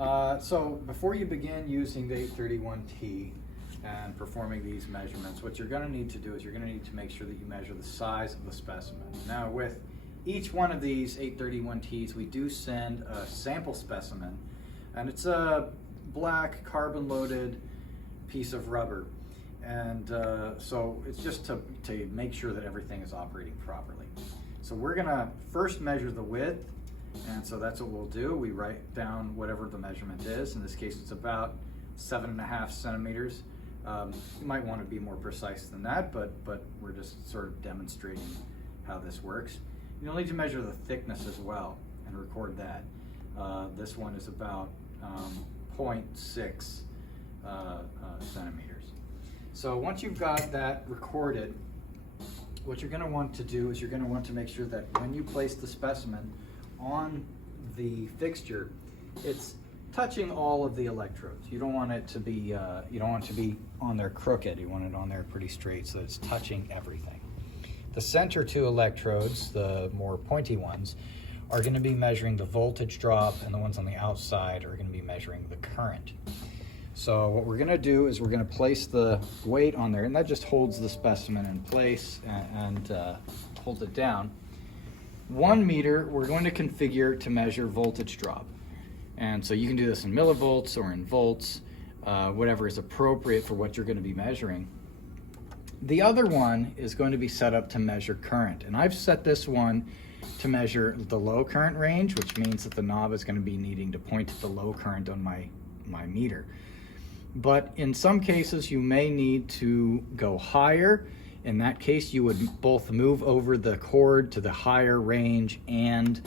So before you begin using the 831T and performing these measurements, what you're going to need to do is you're going to need to make sure that you measure the size of the specimen. Now with each one of these 831Ts, we do send a sample specimen, and it's a black carbon-loaded piece of rubber. And so it's just to make sure that everything is operating properly. So we're going to first measure the width, and so that's what we'll do. We write down whatever the measurement is. In this case, it's about 7.5 centimeters. You might want to be more precise than that, but we're just sort of demonstrating how this works. You'll need to measure the thickness as well and record that. This one is about 0.6 centimeters. So once you've got that recorded, what you're going to want to do is you're going to want to make sure that when you place the specimen on the fixture, it's touching all of the electrodes. You don't want it to be on there crooked. You want it on there pretty straight so that it's touching everything. The center two electrodes, the more pointy ones, are going to be measuring the voltage drop, and the ones on the outside are going to be measuring the current. So what we're going to do is we're going to place the weight on there, and that just holds the specimen in place and holds it down. 1 meter, we're going to configure to measure voltage drop. And so you can do this in millivolts or in volts, whatever is appropriate for what you're going to be measuring. The other one is going to be set up to measure current. And I've set this one to measure the low current range, which means that the knob is going to be needing to point to the low current on my meter. But in some cases, you may need to go higher. In that case, you would both move over the cord to the higher range and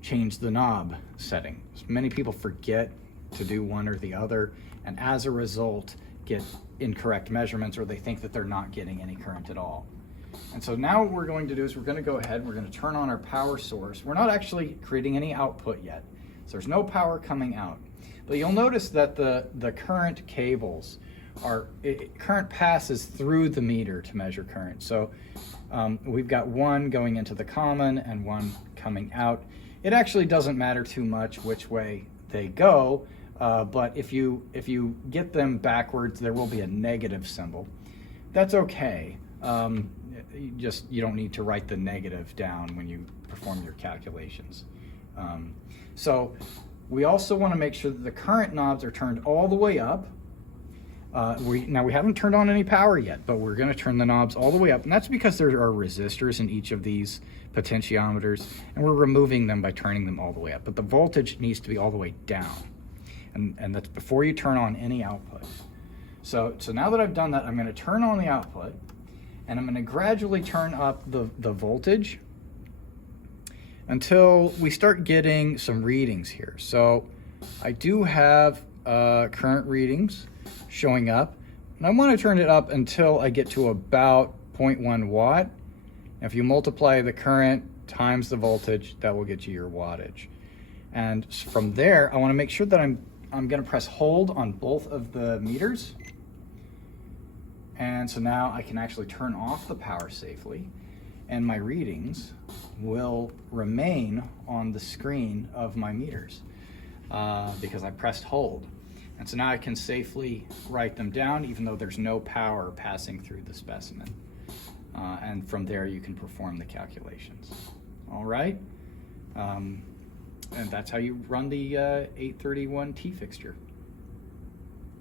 change the knob setting. Many people forget to do one or the other, and as a result, get incorrect measurements, or they think that they're not getting any current at all. And so now what we're going to do is we're going to go ahead, we're going to turn on our power source. We're not actually creating any output yet, so there's no power coming out. But you'll notice that the current cables current passes through the meter to measure current. So we've got one going into the common and one coming out. It actually doesn't matter too much which way they go, but if you get them backwards, there will be a negative symbol. That's okay. You don't need to write the negative down when you perform your calculations. So we also want to make sure that the current knobs are turned all the way up. Now we haven't turned on any power yet, but we're going to turn the knobs all the way up, and that's because there are resistors in each of these potentiometers, and we're removing them by turning them all the way up. But the voltage needs to be all the way down, and that's before you turn on any output. So now that I've done that, I'm going to turn on the output, and I'm going to gradually turn up the voltage until we start getting some readings here. So I do have current readings showing up, and I want to turn it up until I get to about 0.1 watt. If you multiply the current times the voltage, that will get you your wattage. And from there, I want to make sure that I'm going to press hold on both of the meters. And so now I can actually turn off the power safely, and my readings will remain on the screen of my meters because I pressed hold. And so now I can safely write them down even though there's no power passing through the specimen. And from there you can perform the calculations. All right? And that's how you run the 831T fixture.